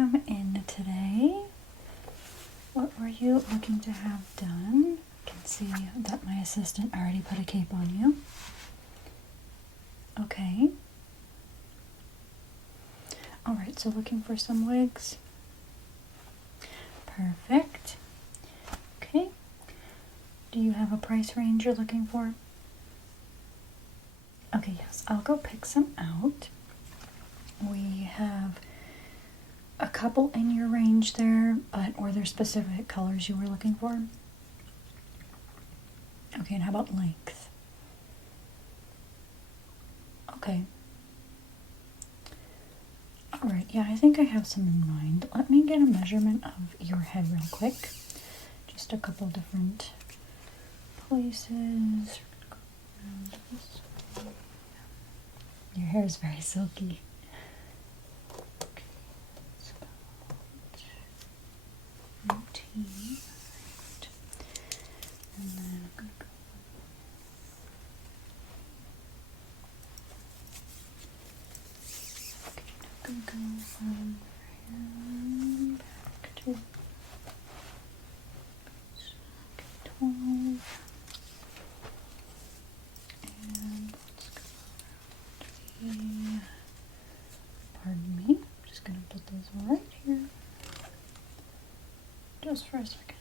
welcome in today. What were you looking to have done? I can see that my assistant already put a cape on you. Okay. Alright, so looking for some wigs. Perfect. Okay. Do you have a price range you're looking for? Okay, yes, I'll go pick some out. We have a couple in your range there, but were there specific colors you were looking for? Okay, and how about length? Okay. Alright, yeah, I think I have some in mind. Let me get a measurement of your head real quick. Just a couple different places. Your hair is very silky. Okay, it's about 19. And then I'm gonna go. Okay, now I'm gonna go from here back to 12. And let's go around. Pardon me. I'm just gonna put those right here. Just for a second.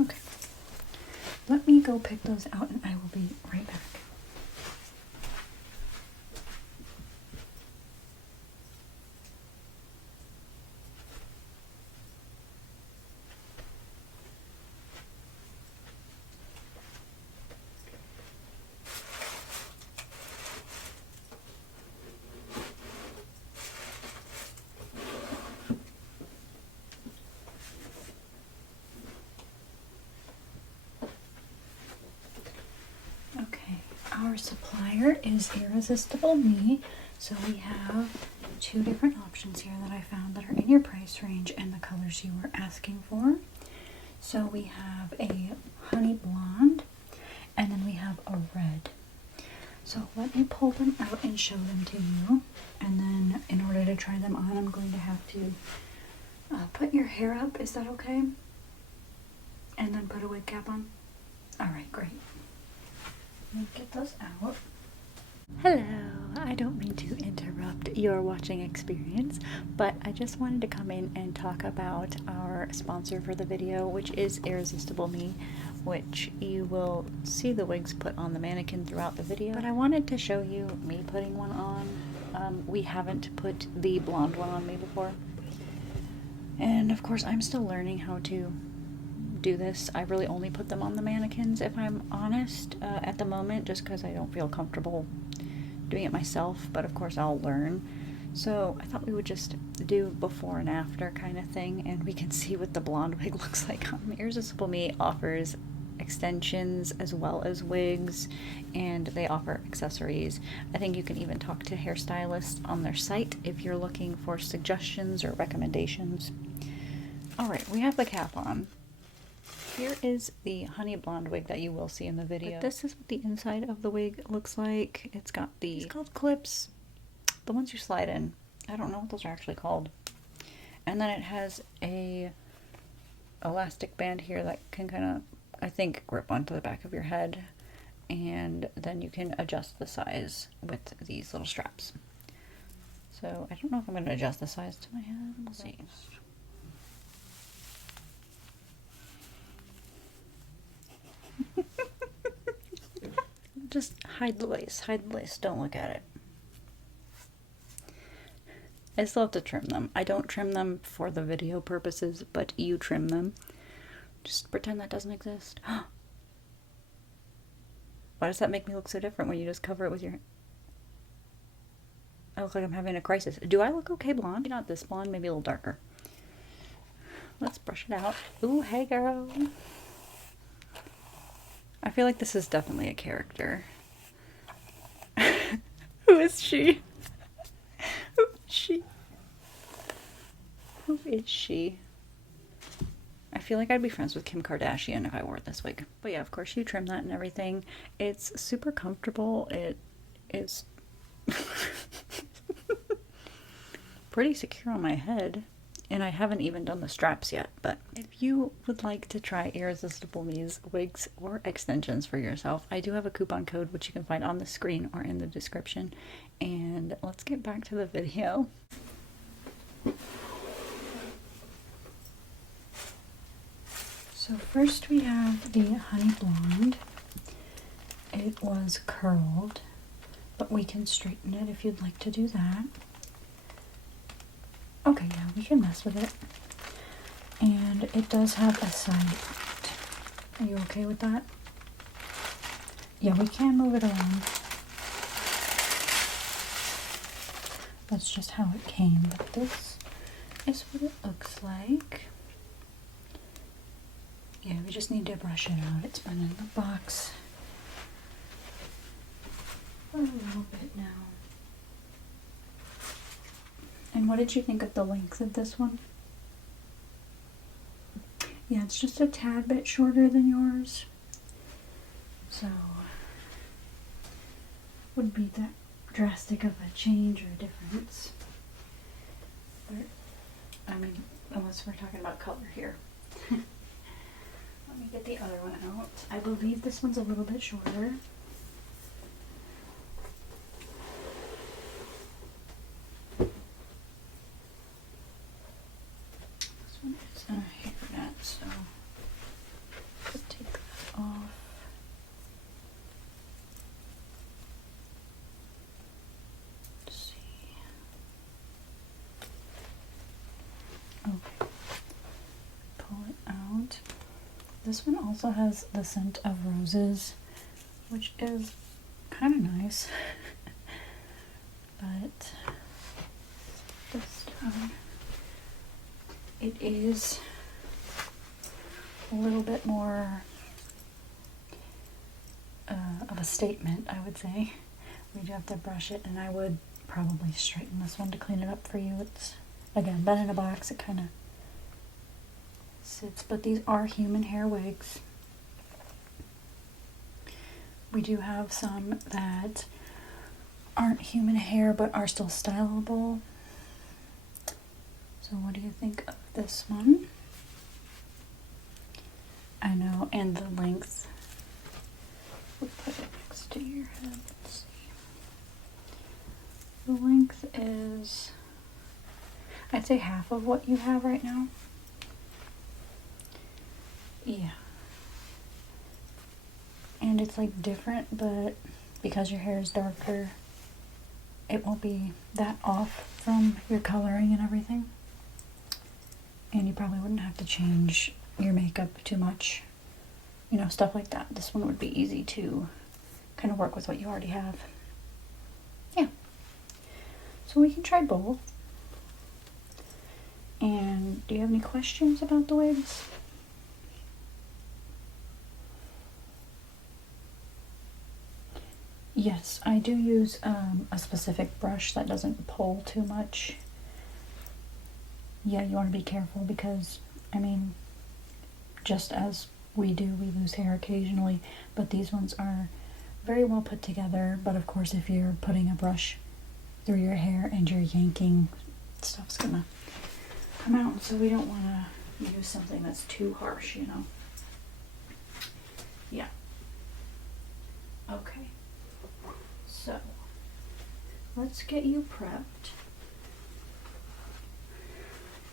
Okay. Let me go pick those out and I will be right back. Our supplier is Irresistible Me, so we have two different options here that I found that are in your price range and the colors you were asking for. So we have a honey blonde and then we have a red. So let me pull them out and show them to you, and then in order to try them on I'm going to have to put your hair up. Is that okay? And then put a wig cap on? Alright, great. Let me get those out. Hello, I don't mean to interrupt your watching experience, but I just wanted to come in and talk about our sponsor for the video, which is Irresistible Me, which you will see the wigs put on the mannequin throughout the video. But I wanted to show you me putting one on. We haven't put the blonde one on me before. And of course, I'm still learning how to do this. I really only put them on the mannequins, if I'm honest, at the moment, just because I don't feel comfortable doing it myself, but of course I'll learn. So I thought we would just do before and after kind of thing, and we can see what the blonde wig looks like on me. Irresistible Me offers extensions as well as wigs, and they offer accessories. I think you can even talk to hairstylists on their site if you're looking for suggestions or recommendations. Alright, we have the cap on. Here is the honey blonde wig that you will see in the video. But this is what the inside of the wig looks like. It's got these called clips, the ones you slide in. I don't know what those are actually called. And then it has a elastic band here that can kind of, I think, grip onto the back of your head. And then you can adjust the size with these little straps. So I don't know if I'm going to adjust the size to my head. We'll see. Just hide the lace, don't look at it. I still have to trim them. I don't trim them for the video purposes, but you trim them. Just pretend that doesn't exist. Why does that make me look so different when you just cover it with your... I look like I'm having a crisis. Do I look okay blonde? Maybe not this blonde, maybe a little darker. Let's brush it out. Ooh, hey girl. I feel like this is definitely a character. Who is she? Who is she? Who is she? I feel like I'd be friends with Kim Kardashian if I wore this wig. But yeah, of course you trim that and everything. It's super comfortable. It is pretty secure on my head. And I haven't even done the straps yet. But if you would like to try Irresistible Me's wigs or extensions for yourself, I do have a coupon code which you can find on the screen or in the description. And let's get back to the video. So first we have the Honey Blonde. It was curled, but we can straighten it if you'd like to do that. Okay, yeah, we can mess with it. And it does have a side part. Are you okay with that? Yeah, we can move it around. That's just how it came, but this is what it looks like. Yeah, we just need to brush it out. It's been in the box for a little bit now. And what did you think of the length of this one? Yeah, it's just a tad bit shorter than yours. So, wouldn't be that drastic of a change or difference. But, I mean, unless we're talking about color here. Let me get the other one out. I believe this one's a little bit shorter. This one is in a hairnet, so I'll take that off. Let's see. Okay. Pull it out. This one also has the scent of roses, which is kind of nice. But this time it is a little bit more of a statement, I would say. We do have to brush it, and I would probably straighten this one to clean it up for you. It's, again, been in a box. It kind of sits, but these are human hair wigs. We do have some that aren't human hair but are still stylable. So what do you think of this one? I know, and the length. We'll put it next to your head. Let's see. The length is, I'd say, half of what you have right now. Yeah. And it's like different, but because your hair is darker, it won't be that off from your coloring and everything. And you probably wouldn't have to change your makeup too much. You know, stuff like that. This one would be easy to kind of work with what you already have. Yeah. So we can try both. And do you have any questions about the wigs? Yes, I do use a specific brush that doesn't pull too much. Yeah, you want to be careful because, I mean, just as we do, we lose hair occasionally, but these ones are very well put together. But of course, if you're putting a brush through your hair and you're yanking, stuff's gonna come out. So we don't want to use something that's too harsh, you know. Yeah. Okay. So, let's get you prepped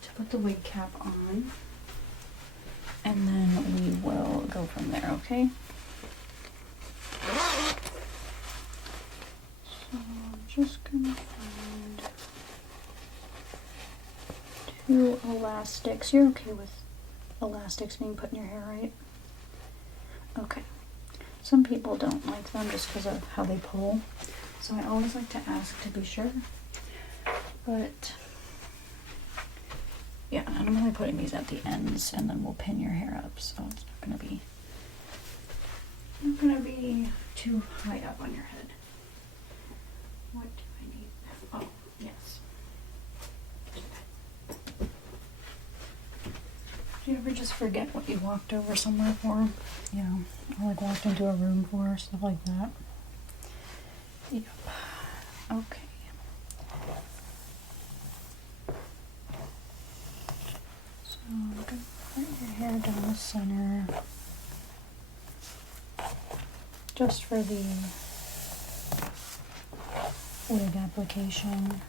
to put the wig cap on, and then we will go from there, okay? So, I'm just gonna find 2 elastics. You're okay with elastics being put in your hair, right? Okay. Some people don't like them just because of how they pull, so I always like to ask to be sure. But yeah, and I'm only putting these at the ends, and then we'll pin your hair up, so it's not gonna be too high up on your head. What do I need? Oh, yes. Do you ever just forget what you walked over somewhere for? You know, or like walked into a room for, stuff like that. Yep. Okay. So I'm going to put your hair down the center. Just for the wig application.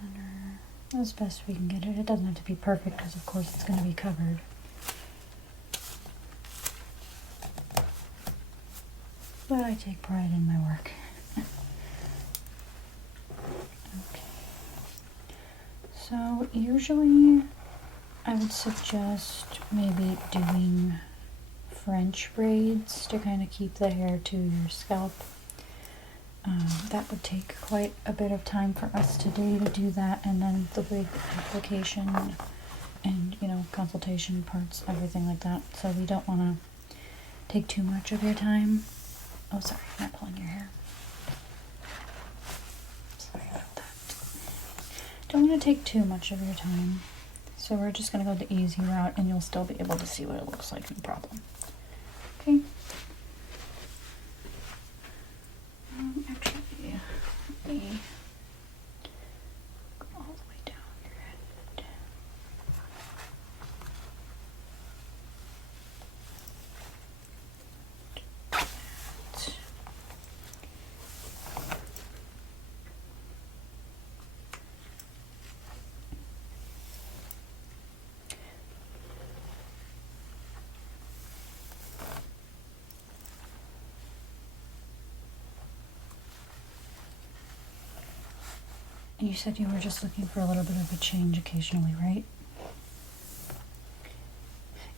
Center as best we can get it. It doesn't have to be perfect because of course it's going to be covered. But I take pride in my work. Okay. So usually I would suggest maybe doing French braids to kind of keep the hair to your scalp. That would take quite a bit of time for us today to do that, and then the wig application and, you know, consultation parts, everything like that. So we don't want to take too much of your time. Oh, sorry, I'm not pulling your hair. Sorry about that. Don't want to take too much of your time. So we're just going to go the easy route, and you'll still be able to see what it looks like, no problem. Okay. Actually, let me go all the way down your head. You said you were just looking for a little bit of a change occasionally, right?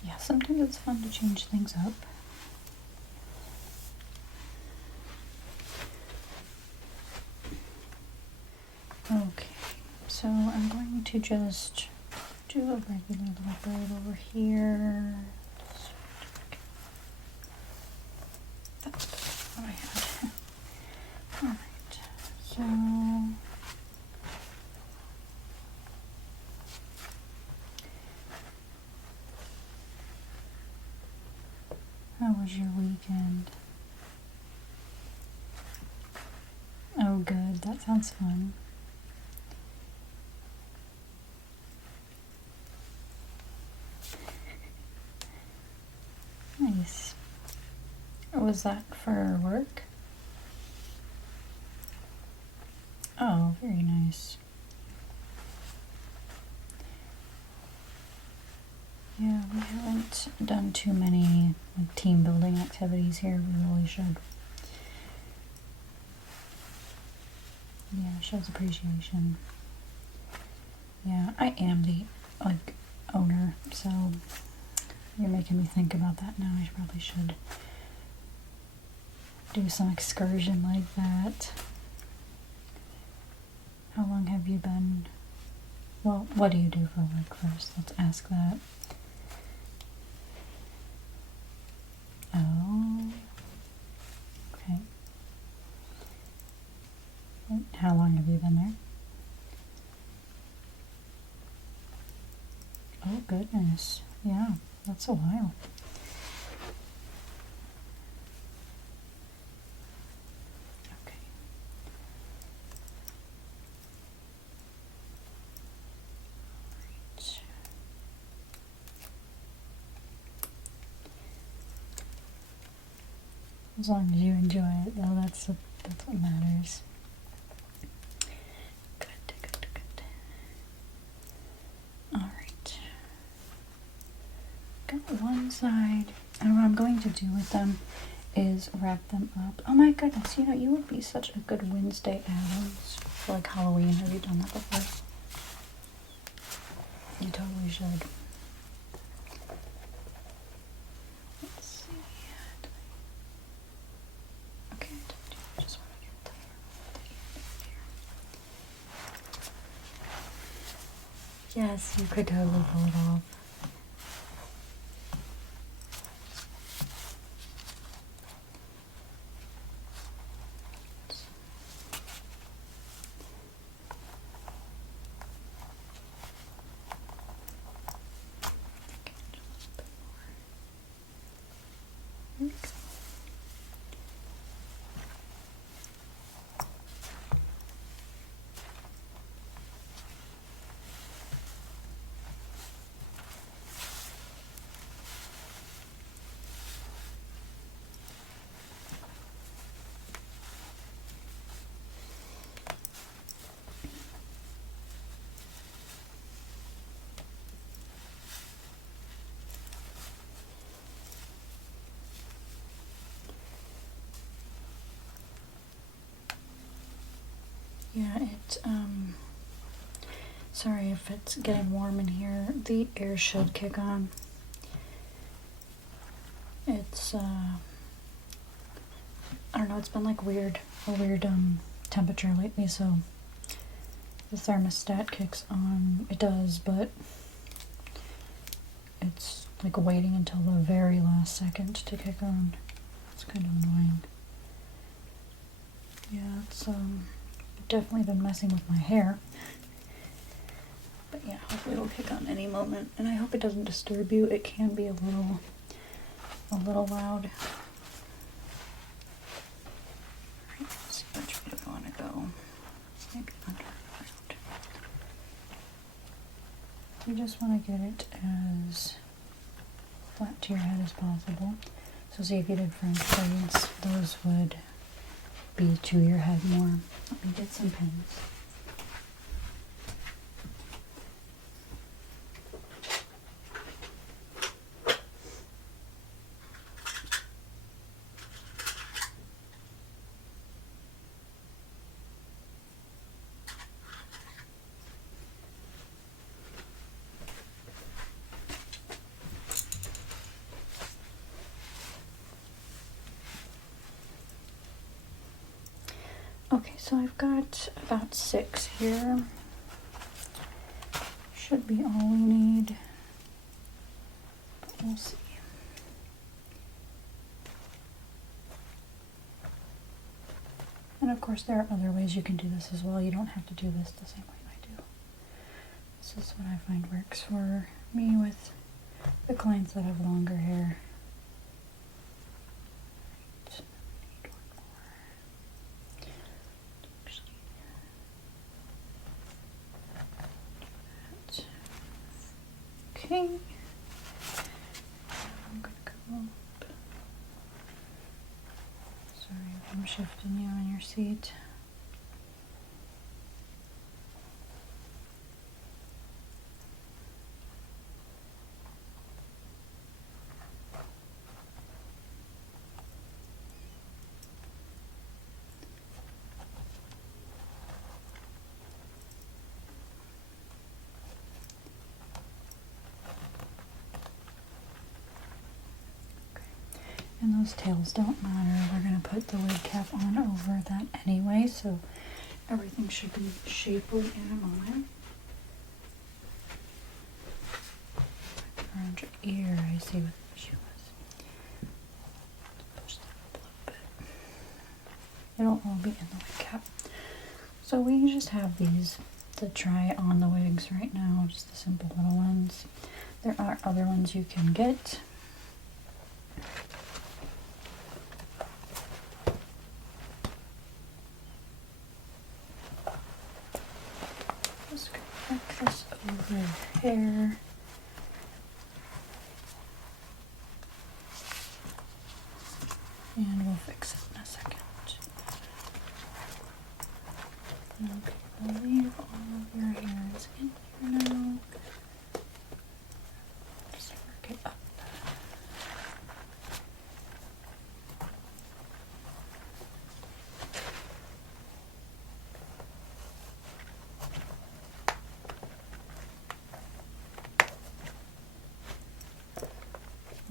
Yeah, sometimes it's fun to change things up. Okay, so I'm going to just do a regular little braid over here. That's what I had. Alright, so how was your weekend? Oh good, that sounds fun. Nice. Was that for work? Oh, very nice. Yeah, we haven't done too many like team building activities here. We really should. Yeah, it shows appreciation. Yeah, I am the like owner, so you're making me think about that now. I probably should do some excursion like that. How long have you been? Well, what do you do for work first? Let's ask that. Oh, okay. How long have you been there? Oh, goodness. Yeah, that's a while. Okay. Right. As long as you enjoy it, though, that's what matters. Good. Alright. Got one side. And what I'm going to do with them is wrap them up. Oh my goodness, you know, you would be such a good Wednesday Addams for like Halloween. Have you done that before? You totally should. Let's see. Okay, I just want to get the here. Yes, you could totally pull it off. Yeah, sorry if it's getting warm in here. The air should kick on. It's, I don't know, it's been like a weird temperature lately, so the thermostat kicks on. It does, but it's like waiting until the very last second to kick on. It's kind of annoying. Yeah, it's definitely been messing with my hair. But yeah, hopefully it'll kick on any moment, and I hope it doesn't disturb you. It can be a little loud. Alright, let's see which way do I want to go. Maybe under. You just want to get it as flat to your head as possible. So see, if you did French braids, those would be to your head more. Let me get some pins. Okay, so I've got about 6 here. Should be all we need. But we'll see. And of course there are other ways you can do this as well. You don't have to do this the same way I do. This is what I find works for me with the clients that have longer hair. Okay, I'm gonna go up. Sorry if I'm shifting you on your seat. And those tails don't matter. We're going to put the wig cap on over that anyway, so everything should be shapely in a moment. Around your ear, I see what the issue is. Push that up a little bit. It'll all be in the wig cap. So we just have these to try on the wigs right now, just the simple little ones. There are other ones you can get. Just gonna put this over your hair. And we'll fix it in a second. Okay, we'll leave all of your hairs in here now. Just work it up.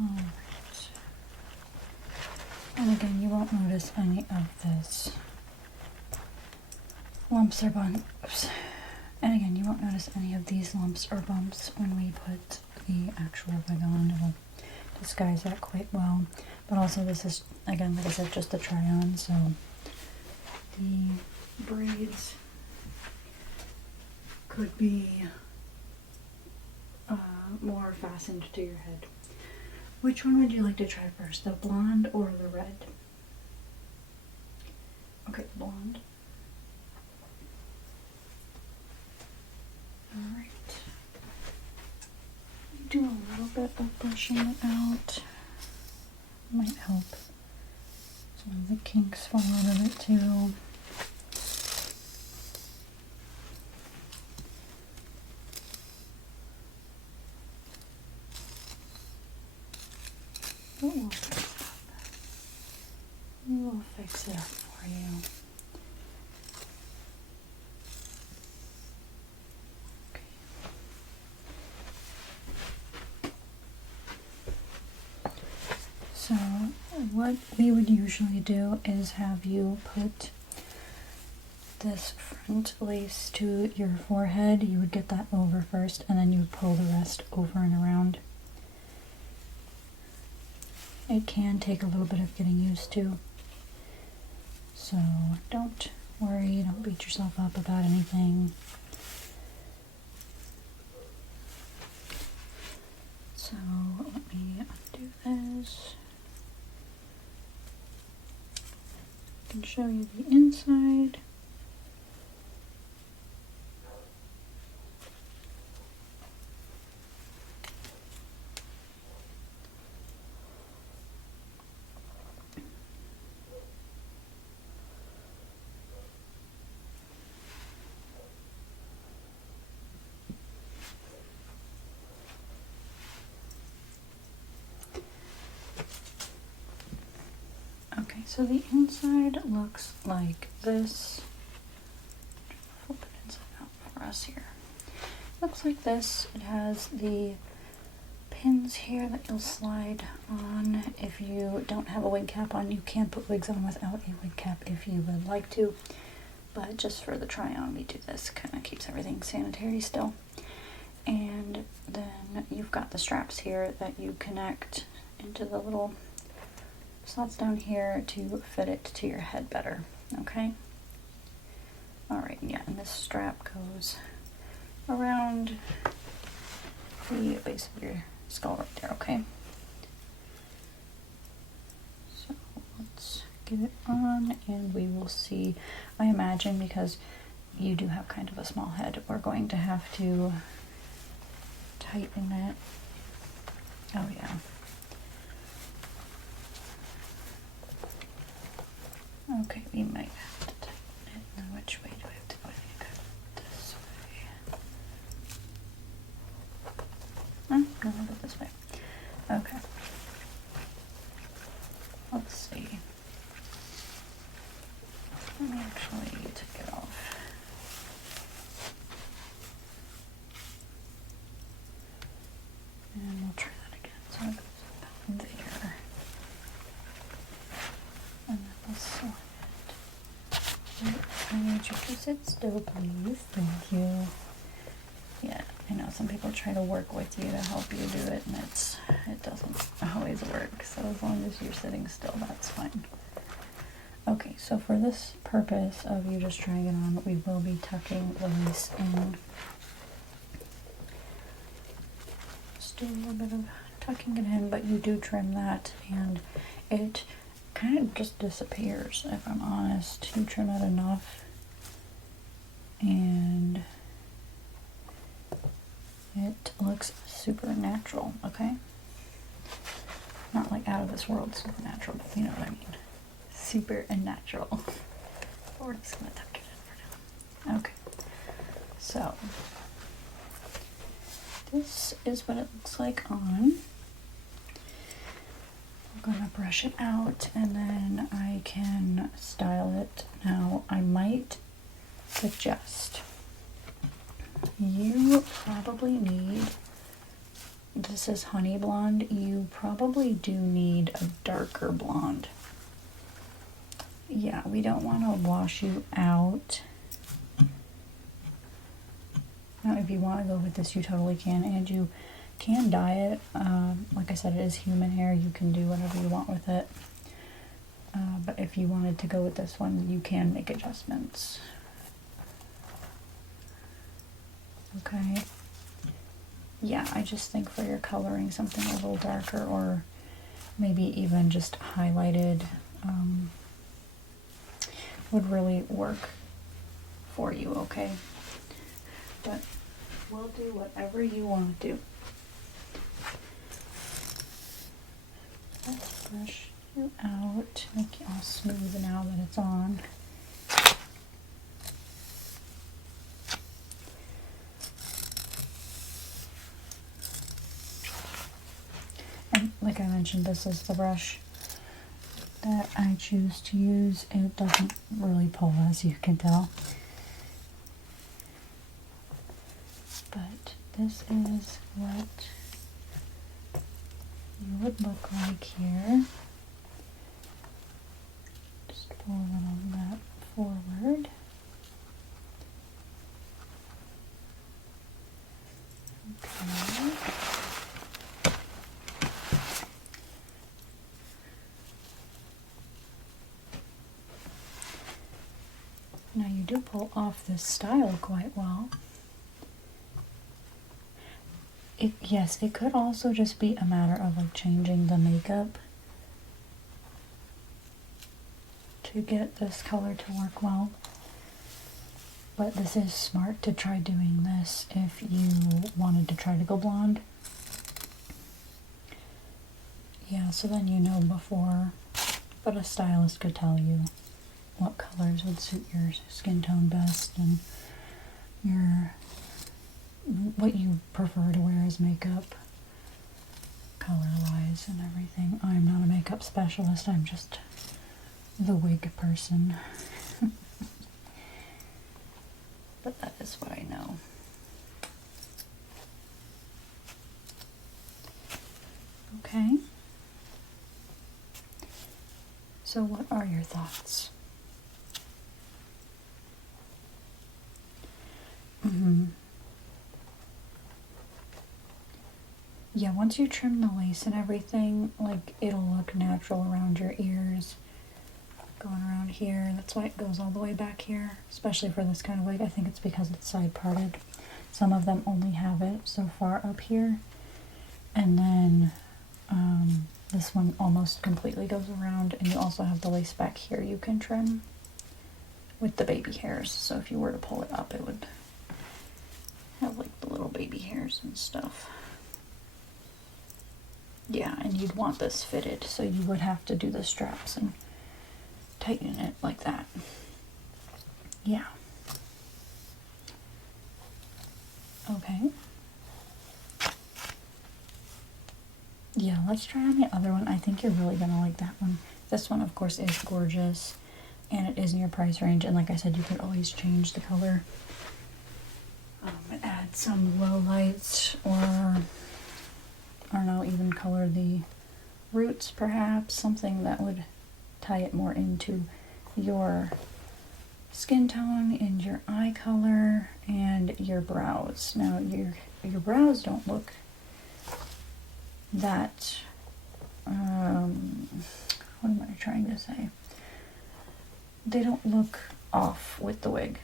Alright. And again, you won't notice any of this lumps or bumps. Oops. And again, you won't notice any of these lumps or bumps when we put the actual wig on. It'll disguise that quite well. But also this is, again, like I said, just a try on, so the braids could be more fastened to your head. Which one would you like to try first, the blonde or the red? Okay, blonde. Alright. Do a little bit of brushing it out. Might help some of the kinks fall out of it too. But we'll fix it up. We will fix it up for you. what we would usually do is have you put this front lace to your forehead. You would get that over first, and then you would pull the rest over and around. It can take a little bit of getting used to, so don't worry, don't beat yourself up about anything. So let me undo this. I can show you the inside. Okay, so the inside looks like this. Flip it inside out for us here. Looks like this. It has the pins here that you'll slide on. If you don't have a wig cap on, you can put wigs on without a wig cap if you would like to. But just for the try on, we do this. Kind of keeps everything sanitary still. And then you've got the straps here that you connect into the little slots down here to fit it to your head better, okay? Alright, yeah, and this strap goes around the base of your skull right there, okay? So let's get it on and we will see. I imagine because you do have kind of a small head, we're going to have to tighten it. Oh yeah. Okay, we might have to tighten it. Now, which way do I have to put it? This way. No, I'll have it this way. Okay. Let's see. Let me actually take it off. And we'll try that again. So it goes about there. And then we'll slide it. I need you to sit still, please. Thank you. Yeah, I know some people try to work with you to help you do it, and it doesn't always work. So as long as you're sitting still, that's fine. Okay, so for this purpose of you just trying it on, we will be tucking the lace in. Just do a little bit of tucking it in, but you do trim that, and it kind of just disappears, if I'm honest. You trim it enough, and it looks super natural, okay? Not like out of this world supernatural, but you know what I mean. Super and natural. We're just gonna tuck it in for now. Okay, so this is what it looks like on. I'm gonna brush it out and then I can style it. Now I might suggest you probably need, this is honey blonde, you probably do need a darker blonde. Yeah, we don't want to wash you out. Now if you want to go with this, you totally can, and you can dye it. Like I said, it is human hair. You can do whatever you want with it. But if you wanted to go with this one, you can make adjustments. Okay. Yeah, I just think for your coloring, something a little darker, or maybe even just highlighted, would really work for you, okay? But we'll do whatever you want to do. Let's brush you out, make it all smooth now that it's on. And like I mentioned, this is the brush that I choose to use. It doesn't really pull, as you can tell. But this is what you would look like here. pull a little of that forward. Okay. Now you do pull off this style quite well. Yes, it could also just be a matter of like changing the makeup to get this color to work well. But this is smart to try doing this if you wanted to try to go blonde. Yeah, so then you know before, but a stylist could tell you what colors would suit your skin tone best and what you prefer to wear as makeup, color-wise and everything. I'm not a makeup specialist, I'm just the wig person. But that is what I know. Okay. So what are your thoughts? Yeah, once you trim the lace and everything, like, it'll look natural around your ears, going around here. That's why it goes all the way back here, especially for this kind of wig. I think it's because it's side parted. Some of them only have it so far up here, and then this one almost completely goes around, and you also have the lace back here you can trim with the baby hairs. So if you were to pull it up, it would have like the little baby hairs and stuff. Yeah, and you'd want this fitted, so you would have to do the straps and tighten it like that. Yeah. Okay. Yeah, let's try on the other one. I think you're really gonna like that one. This one, of course, is gorgeous, and it is in your price range, and like I said, you could always change the color. And add some low lights, or I don't know, even color the roots perhaps, something that would tie it more into your skin tone and your eye color and your brows. Now your brows don't look that, what am I trying to say? They don't look off with the wig.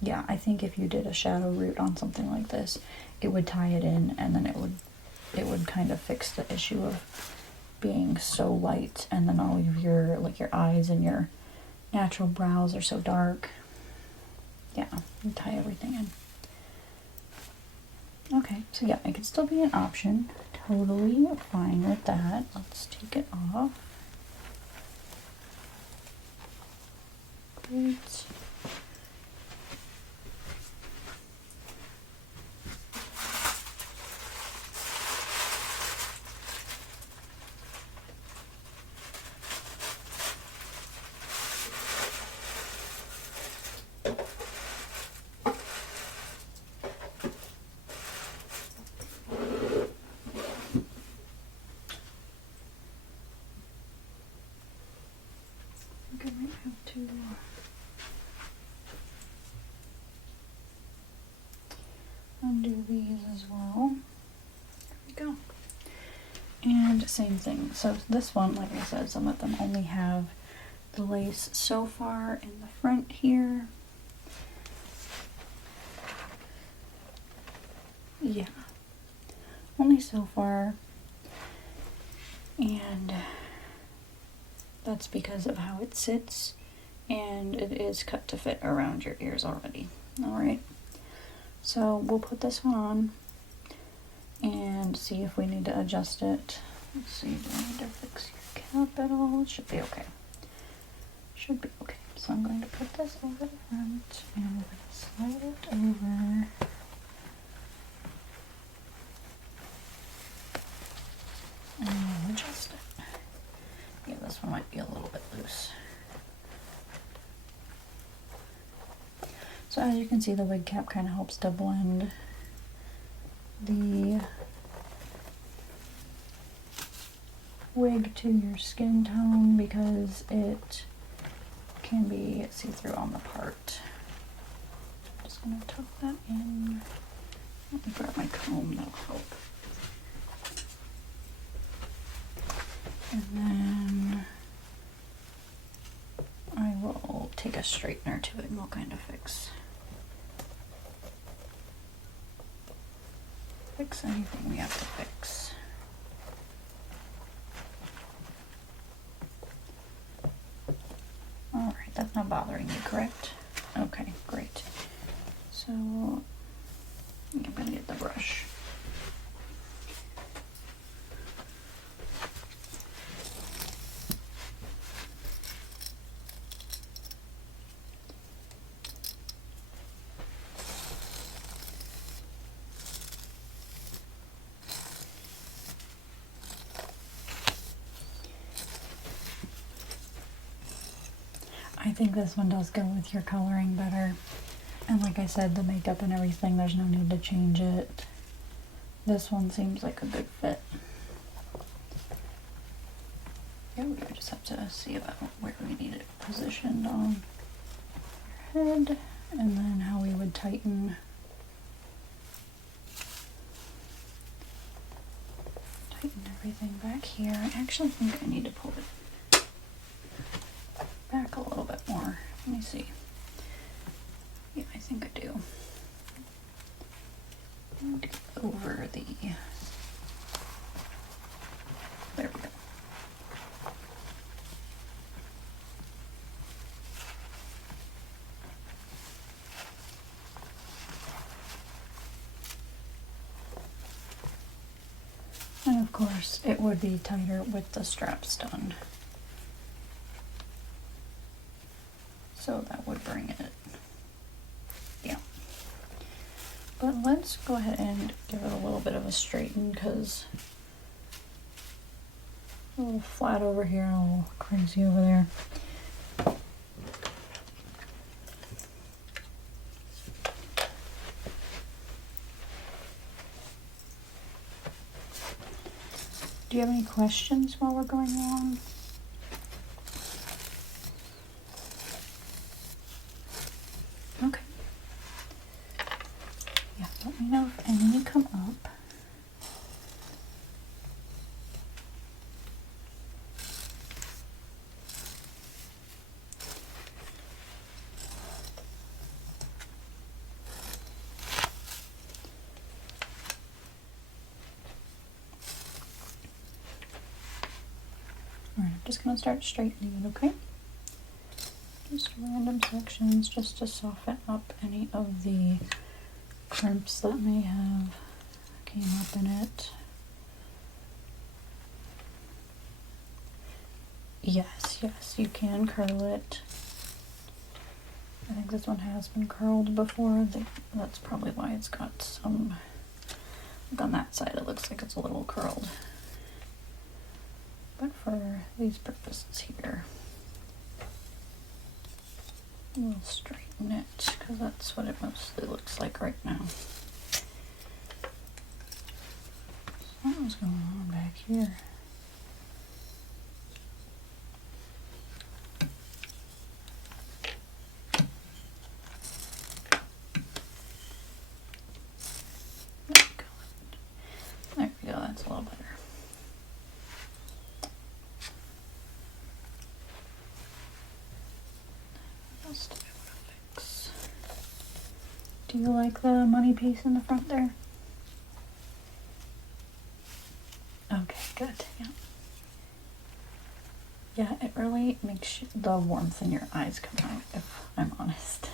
Yeah, I think if you did a shadow root on something like this, it would tie it in, and then it would kind of fix the issue of being so light, and then all of your, like, your eyes and your natural brows are so dark. Yeah, you tie everything in. Okay, so yeah, it could still be an option. Totally fine with that. Let's take it off. Great. I might have to undo these as well. There we go. And same thing. So this one, like I said, some of them only have the lace so far in the front here. Yeah, only so far. And that's because of how it sits, and it is cut to fit around your ears already. Alright, so we'll put this one on and see if we need to adjust it. Let's see, do I need to fix your cap at all? It should be okay. Should be okay. So I'm going to put this over the front, and I'm going to slide it over. And I'll adjust it. Yeah, this one might be a little bit loose. So as you can see, the wig cap kind of helps to blend the wig to your skin tone because it can be see-through on the part. I'm just gonna tuck that in. Let me grab my comb, that'll help. And then I will take a straightener to it and we'll kind of fix anything we have to fix. All right, that's not bothering you, correct? Okay, great. So I'm gonna get the brush. I think this one does go with your coloring better. And like I said, the makeup and everything, there's no need to change it. This one seems like a good fit. Yeah, we just have to see about where we need it positioned on your head, and then how we would tighten everything back here. I actually think I need to pull it back a little bit more. Let me see. Yeah, I think I do. Over the, there we go. And of course, it would be tighter with the straps done. So that would bring it, yeah. But let's go ahead and give it a little bit of a straighten because a little flat over here and a little crazy over there. Do you have any questions while we're going along? Okay. Yeah, let me know if any come up. Alright, I'm just going to start straightening it, okay? Just random sections just to soften up any of the crimps that may have came up in it. Yes, you can curl it. I think this one has been curled before. That's probably why it's got some, like on that side it looks like it's a little curled. But for these purposes here, we'll straighten it because that's what it mostly looks like right now. So what was going on back here? There we go, that's a little better. Do you like the money piece in the front there? Okay, good, yeah. Yeah, it really makes the warmth in your eyes come out, if I'm honest.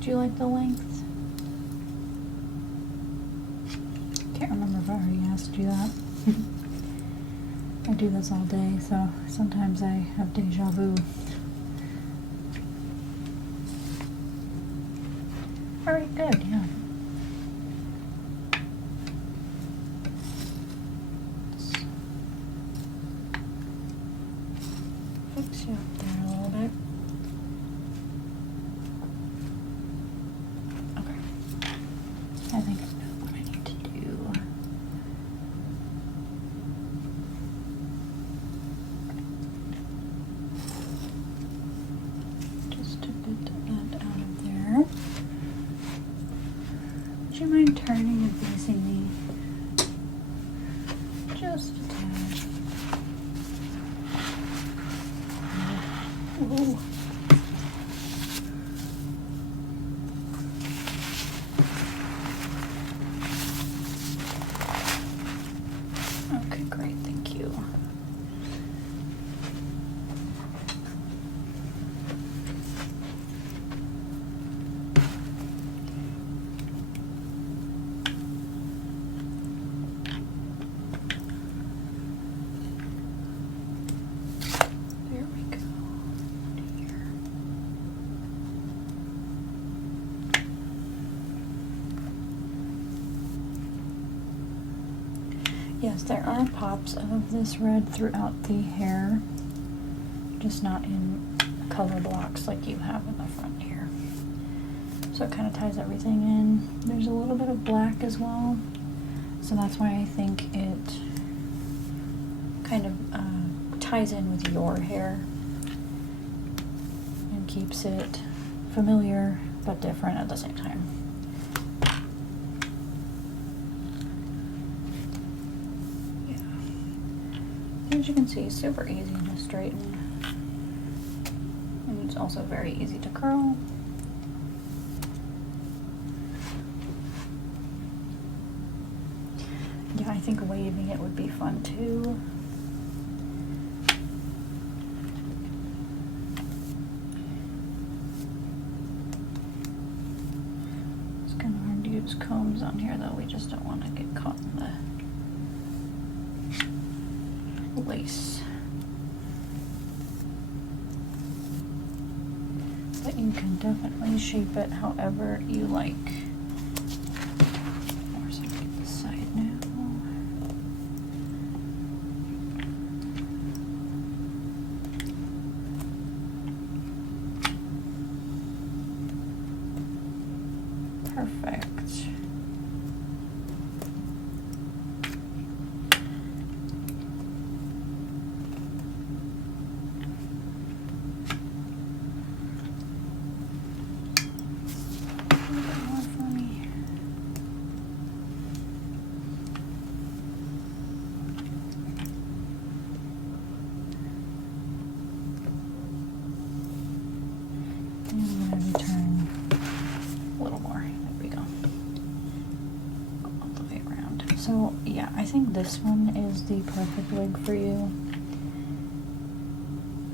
Do you like the length? Can't remember if I already asked you that. I do this all day, so sometimes I have deja vu. Alright, good, yeah. Fix you up there a little bit. Okay. I think I know what I need to do. Just a bit of that out of there. Would you mind turning and facing me? Just a tad. Ooh. Okay, great, thank you. There we go. Here. Yes, there are pops of this red throughout the hair, just not in color blocks like you have in the front here. So it kind of ties everything in. There's a little bit of black as well, so that's why I think it kind of ties in with your hair and keeps it familiar but different at the same time. As you can see, super easy to straighten, and it's also very easy to curl. Yeah, I think waving it would be fun too. It's kind of hard to use combs on here though, we just don't want to get caught in the lace. But you can definitely shape it however you like. Or so get this side now. Perfect. Turn a little more. There we go. Go all the way around. So yeah, I think this one is the perfect wig for you.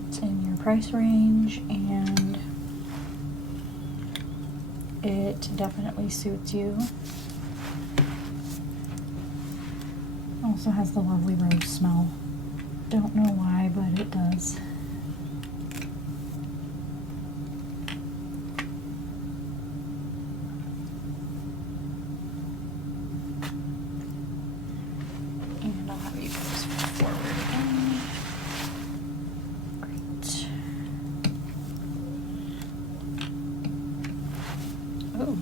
It's in your price range and it definitely suits you. Also has the lovely rose smell. Don't know why, but it does. And I'll have you guys forward again. Great. Oh.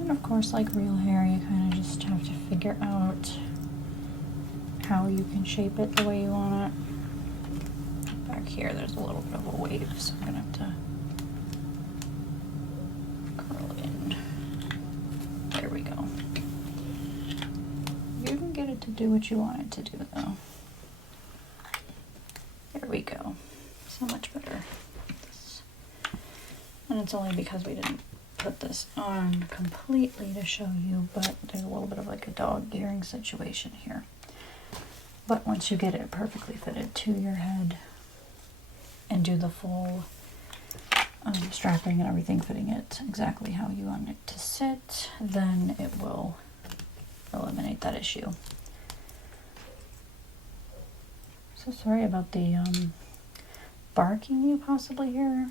And of course, like real hair, you kind of just have to figure out how you can shape it the way you want it. Back here, there's a little bit of a wave, so I'm gonna have to curl it in. There we go. You can get it to do what you want it to do, though. There we go. So much better. And it's only because we didn't put this on completely to show you, but there's a little bit of like a dog earring situation here. But once you get it perfectly fitted to your head and do the full strapping and everything, fitting it exactly how you want it to sit, then it will eliminate that issue. So sorry about the barking you possibly hear.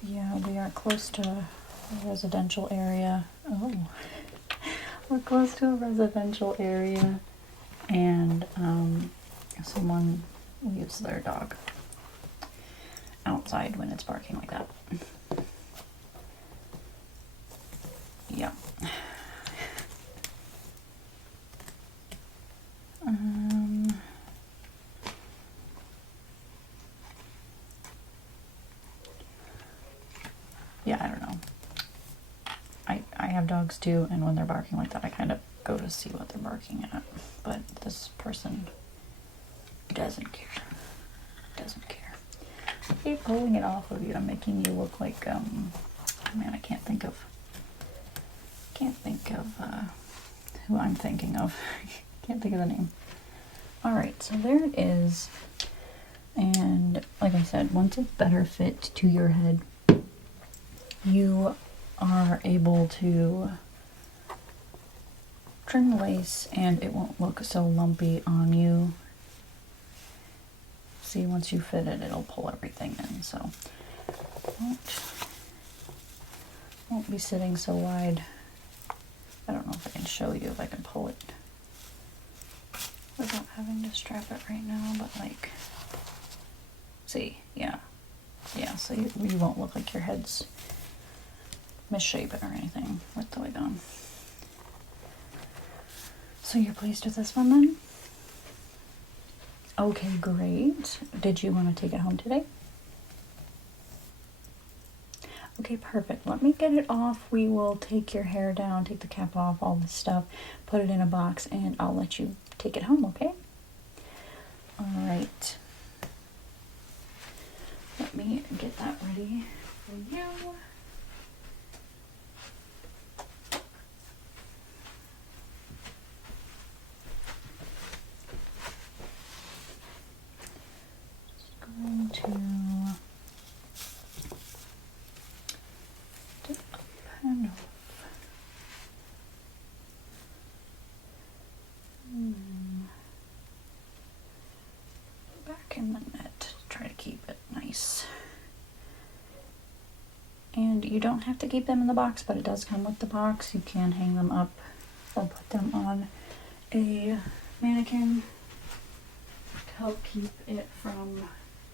Yeah, we are close to a residential area. Oh, we're close to a residential area, and someone leaves their dog outside when it's barking like that. Yeah. Yeah, I don't know. I have dogs too, and when they're barking like that, I kind of go to see what they're barking at. But this person doesn't care. Doesn't care. I keep pulling it off of you. I'm making you look like man, I can't think of who I'm thinking of. Can't think of the name. All right, so there it is. And like I said, once it's better fit to your head, you are able to trim the lace and it won't look so lumpy on you. See, once you fit it, it'll pull everything in, so won't be sitting so wide. I don't know if I can show you if I can pull it without having to strap it right now, but like, see, yeah, so you won't look like your head's misshapen or anything with the wig on. So you're pleased with this one then? Okay, great. Did you want to take it home today? Okay, perfect. Let me get it off. We will take your hair down, take the cap off, all this stuff, put it in a box, and I'll let you take it home, okay? All right. Let me get that ready for you. Going to do up and off. Back in the net. Try to keep it nice. And you don't have to keep them in the box, but it does come with the box. You can hang them up or put them on a mannequin to help keep it from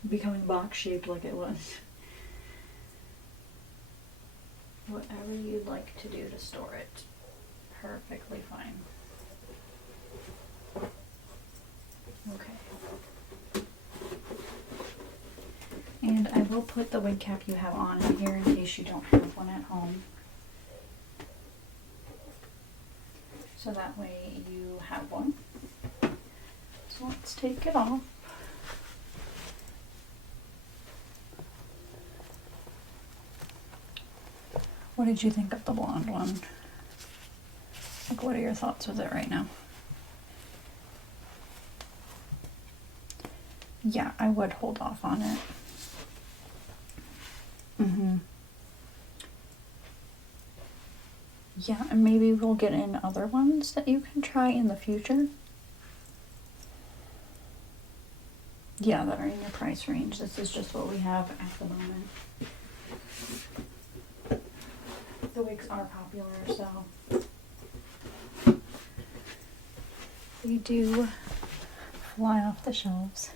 becoming box shaped like it was. Whatever you'd like to do to store it, perfectly fine. Okay. And I will put the wig cap you have on in here in case you don't have one at home. So that way you have one. So let's take it off. What did you think of the blonde one? Like, what are your thoughts with it right now? Yeah, I would hold off on it. Yeah, and maybe we'll get in other ones that you can try in the future. Yeah, that are in your price range. This is just what we have at the moment. The wigs are popular, so they do fly off the shelves.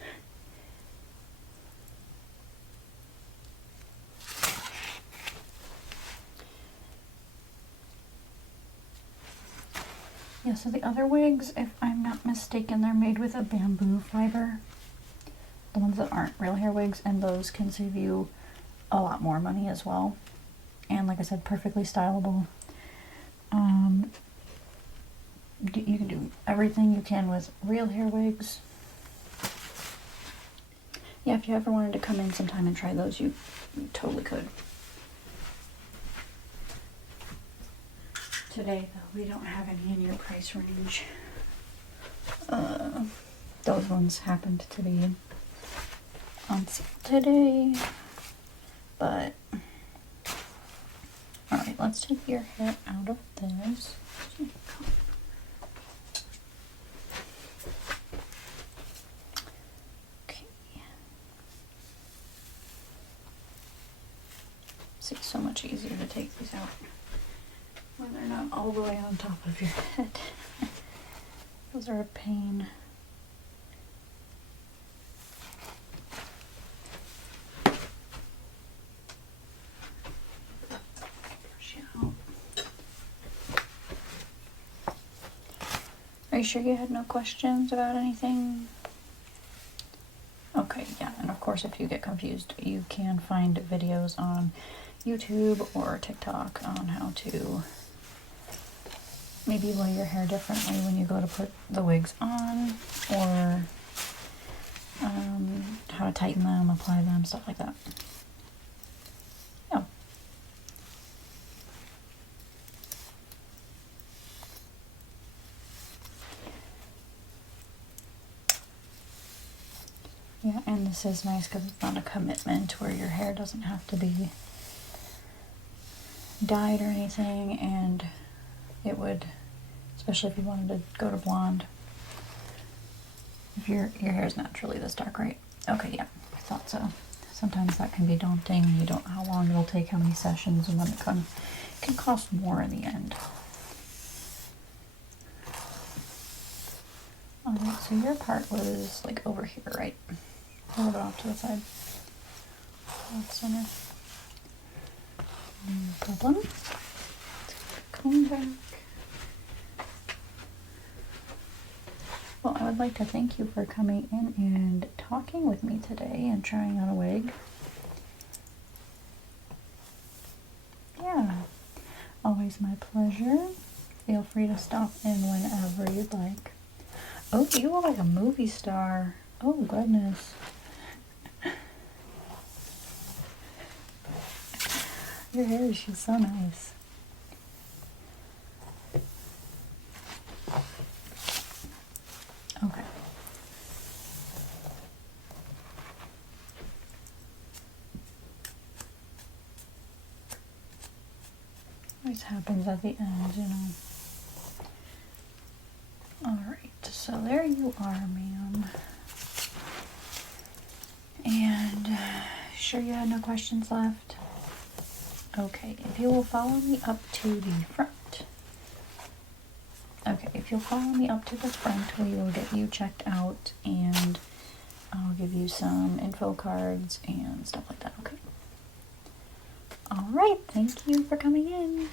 Yeah, so the other wigs, if I'm not mistaken, they're made with a bamboo fiber. The ones that aren't real hair wigs, and those can save you a lot more money as well. And like I said, perfectly stylable. You can do everything you can with real hair wigs. Yeah, if you ever wanted to come in sometime and try those, you totally could. today, though. We don't have any in your price range. Those ones happened to be on sale today. But, alright, let's take your hair out of this. Okay. See, it's so much easier to take these out when they're not all the way on top of your head. Those are a pain. Are you sure you had no questions about anything? Okay, yeah, and of course if you get confused, you can find videos on YouTube or TikTok on how to maybe lay your hair differently when you go to put the wigs on, or how to tighten them, apply them, stuff like that. Oh. Yeah, and this is nice because it's not a commitment where your hair doesn't have to be dyed or anything, and it would, especially if you wanted to go to blonde, if your hair is naturally this dark, right? Okay, yeah, I thought so. Sometimes that can be daunting, and you don't know how long it'll take, how many sessions, and then it can cost more in the end. Alright, so your part was like over here, right? A little bit off to the side. Off center. No problem. Comb back. Well, I would like to thank you for coming in and talking with me today and trying on a wig. Yeah, always my pleasure. Feel free to stop in whenever you'd like. Oh, you look like a movie star. Oh, goodness. Your hair is just so nice. Okay. Always happens at the end, you know. Alright, so there you are, ma'am. And sure you had no questions left? Okay, if you will follow me up to the front. Okay, if you'll follow me up to the front, we will get you checked out, and I'll give you some info cards and stuff like that, okay? Alright, thank you for coming in.